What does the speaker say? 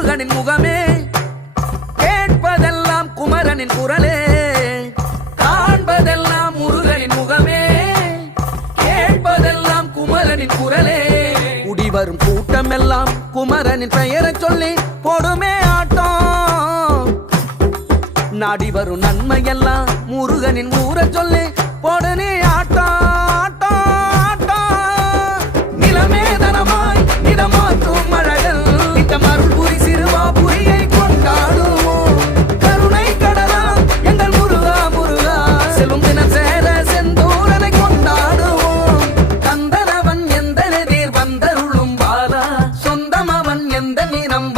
முருகனின் முகமே, கேட்பதெல்லாம் குமரனின் குரலே. காண்பதெல்லாம் முருகனின் முகமே, கேட்பதெல்லாம் குமரனின் குரலே. குடி வரும் கூட்டம் எல்லாம் குமரனின் பெயரை சொல்லி போடுமே ஆட்டம். நாடி வரும் நன்மையெல்லாம் முருகனின் ஊரை சொல்லி போடுனே ஆட்டம். நிலமேதனமாய் நிலமாற்றும் மழகள் இந்த மருள்புரி சிறுவாபுரியை கொண்டாடுவோம். கருணை கடலா எங்கள் முருகா முருகா, செல்வம் தினம் சேர செந்தூரனை கொண்டாடுவோம். கந்தனவன் எந்த நெதிர் வந்தருளும் பாலா, சொந்தம் அவன் எந்த நிறம்